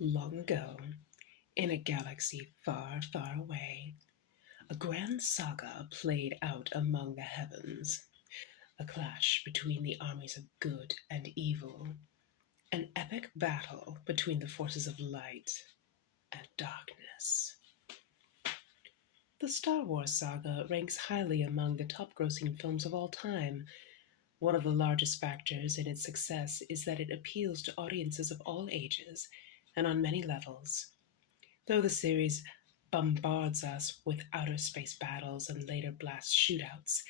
Long ago, in a galaxy far, far away, a grand saga played out among the heavens. A clash between the armies of good and evil. An epic battle between the forces of light and darkness. The Star Wars saga ranks highly among the top grossing films of all time. One of the largest factors in its success is that it appeals to audiences of all ages and on many levels. Though the series bombards us with outer space battles and later blast shootouts,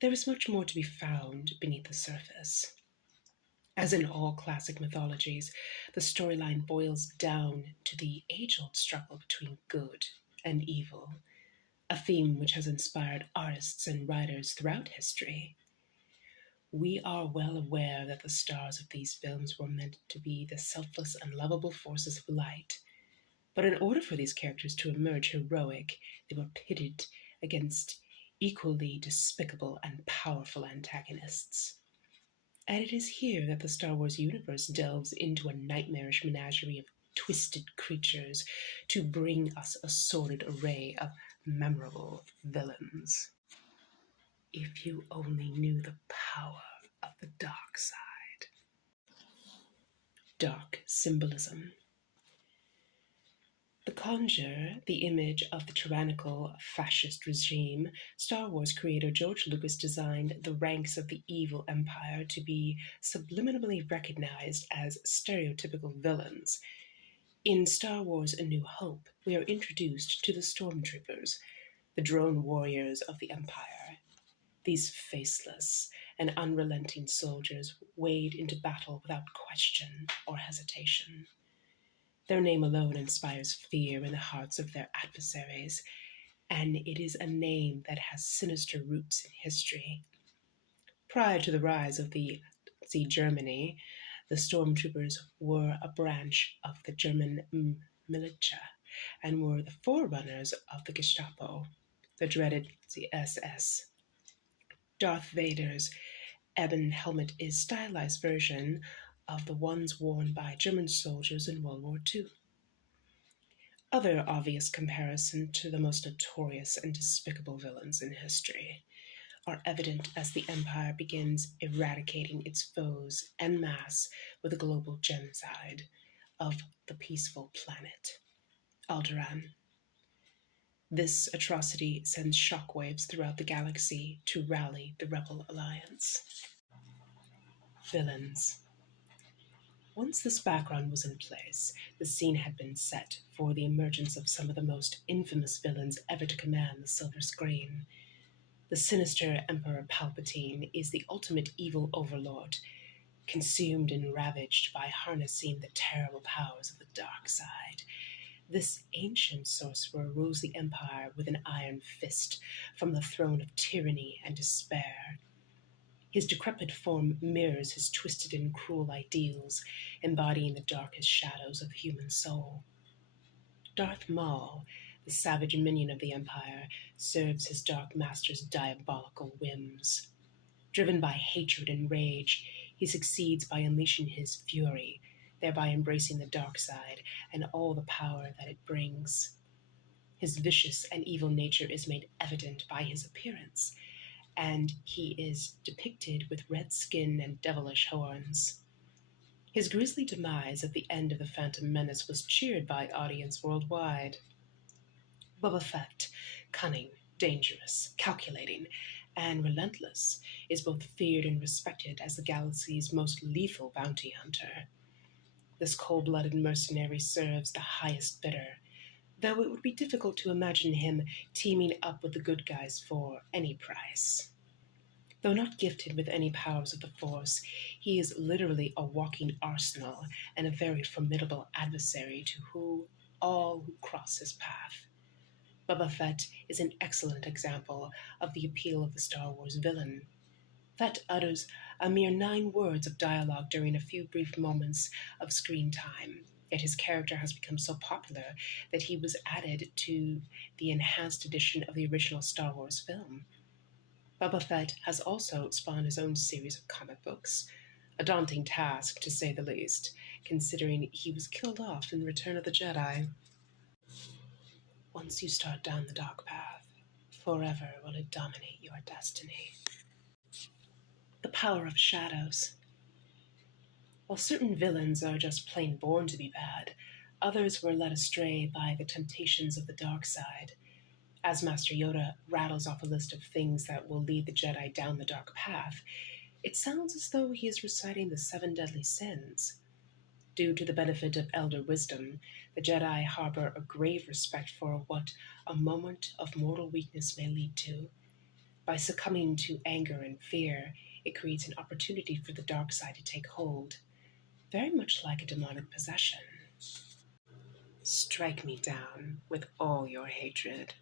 there is much more to be found beneath the surface. As in all classic mythologies, the storyline boils down to the age old struggle between good and evil, a theme which has inspired artists and writers throughout history. We are well aware that the stars of these films were meant to be the selfless and lovable forces of light, but in order for these characters to emerge heroic, they were pitted against equally despicable and powerful antagonists. And it is here that the Star Wars universe delves into a nightmarish menagerie of twisted creatures to bring us a sordid array of memorable villains. If you only knew the power of the dark side. Dark symbolism. The Conjure, the image of the tyrannical fascist regime, Star Wars creator George Lucas designed the ranks of the evil empire to be subliminally recognized as stereotypical villains. In Star Wars A New Hope, we are introduced to the stormtroopers, the drone warriors of the Empire. These faceless and unrelenting soldiers wade into battle without question or hesitation. Their name alone inspires fear in the hearts of their adversaries, and it is a name that has sinister roots in history. Prior to the rise of the Nazi Germany, the stormtroopers were a branch of the German militia and were the forerunners of the Gestapo, the dreaded the SS. Darth Vader's ebon helmet is a stylized version of the ones worn by German soldiers in World War II. Other obvious comparisons to the most notorious and despicable villains in history are evident as the Empire begins eradicating its foes en masse with a global genocide of the peaceful planet, Alderaan. This atrocity sends shockwaves throughout the galaxy to rally the Rebel Alliance. Villains. Once this background was in place, the scene had been set for the emergence of some of the most infamous villains ever to command the silver screen. The sinister Emperor Palpatine is the ultimate evil overlord, consumed and ravaged by harnessing the terrible powers of the dark side. This ancient sorcerer rules the Empire with an iron fist from the throne of tyranny and despair. His decrepit form mirrors his twisted and cruel ideals, embodying the darkest shadows of the human soul. Darth Maul, the savage minion of the Empire, serves his dark master's diabolical whims. Driven by hatred and rage, he succeeds by unleashing his fury, thereby embracing the dark side and all the power that it brings. His vicious and evil nature is made evident by his appearance, and he is depicted with red skin and devilish horns. His grisly demise at the end of The Phantom Menace was cheered by audience worldwide. Boba Fett, cunning, dangerous, calculating, and relentless, is both feared and respected as the galaxy's most lethal bounty hunter. This cold-blooded mercenary serves the highest bidder, though it would be difficult to imagine him teaming up with the good guys for any price. Though not gifted with any powers of the Force, he is literally a walking arsenal and a very formidable adversary to all who cross his path. Boba Fett is an excellent example of the appeal of the Star Wars villain. Fett utters a mere 9 words of dialogue during a few brief moments of screen time, yet his character has become so popular that he was added to the enhanced edition of the original Star Wars film. Boba Fett has also spawned his own series of comic books, a daunting task to say the least, considering he was killed off in Return of the Jedi. Once you start down the dark path, forever will it dominate your destiny. The power of shadows. While certain villains are just plain born to be bad, others were led astray by the temptations of the dark side. As Master Yoda rattles off a list of things that will lead the Jedi down the dark path, it sounds as though he is reciting the seven deadly sins. Due to the benefit of elder wisdom, the Jedi harbor a grave respect for what a moment of mortal weakness may lead to. By succumbing to anger and fear, it creates an opportunity for the dark side to take hold, very much like a demonic possession. Strike me down with all your hatred,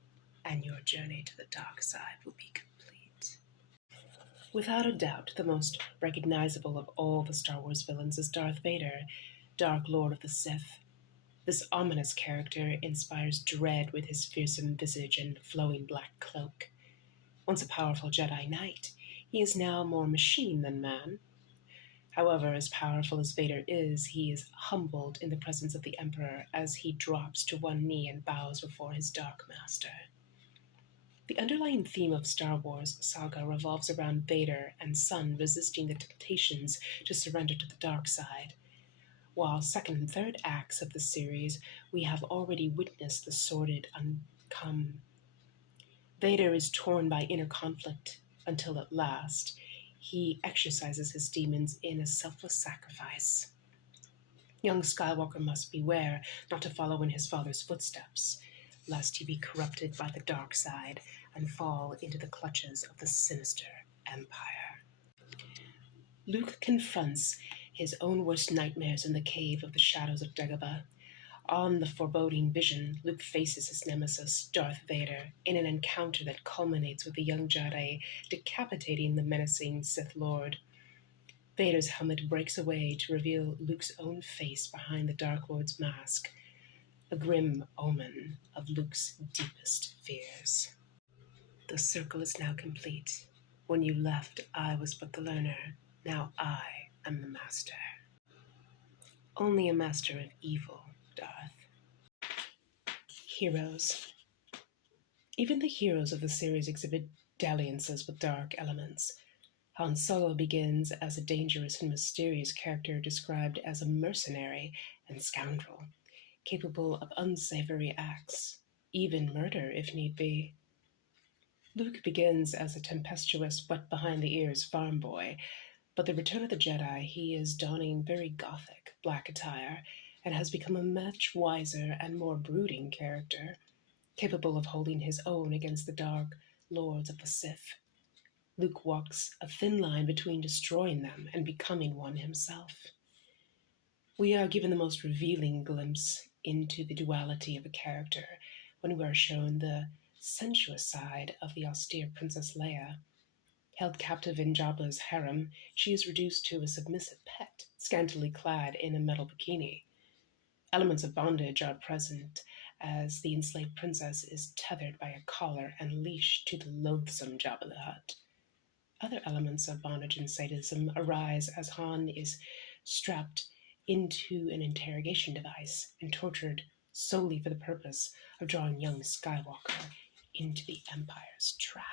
and your journey to the dark side will be complete. Without a doubt, the most recognizable of all the Star Wars villains is Darth Vader, Dark Lord of the Sith. This ominous character inspires dread with his fearsome visage and flowing black cloak. Once a powerful Jedi Knight, he is now more machine than man. However, as powerful as Vader is, he is humbled in the presence of the Emperor as he drops to one knee and bows before his Dark Master. The underlying theme of Star Wars saga revolves around Vader and Son resisting the temptations to surrender to the dark side. While second and third acts of the series, we have already witnessed the sordid outcome. Vader is torn by inner conflict until at last he exercises his demons in a selfless sacrifice. Young Skywalker must beware not to follow in his father's footsteps, lest he be corrupted by the dark side and fall into the clutches of the sinister Empire. Luke confronts his own worst nightmares in the cave of the shadows of Dagobah. On the foreboding vision, Luke faces his nemesis, Darth Vader, in an encounter that culminates with the young Jedi decapitating the menacing Sith Lord. Vader's helmet breaks away to reveal Luke's own face behind the Dark Lord's mask, a grim omen of Luke's deepest fears. The circle is now complete. When you left, I was but the learner. Now I am the master. Only a master of evil, Darth. Heroes. Even the heroes of the series exhibit dalliances with dark elements. Han Solo begins as a dangerous and mysterious character described as a mercenary and scoundrel, capable of unsavory acts, even murder if need be. Luke begins as a tempestuous, wet behind the ears farm boy, but the Return of the Jedi he is donning very gothic black attire and has become a much wiser and more brooding character, capable of holding his own against the dark lords of the Sith. Luke walks a thin line between destroying them and becoming one himself. We are given the most revealing glimpse into the duality of a character when we are shown the sensuous side of the austere Princess Leia. Held captive in Jabba's harem, she is reduced to a submissive pet, scantily clad in a metal bikini. Elements of bondage are present as the enslaved princess is tethered by a collar and leash to the loathsome Jabba the Hutt. Other elements of bondage and sadism arise as Han is strapped into an interrogation device and tortured solely for the purpose of drawing young Skywalker into the Empire's trap.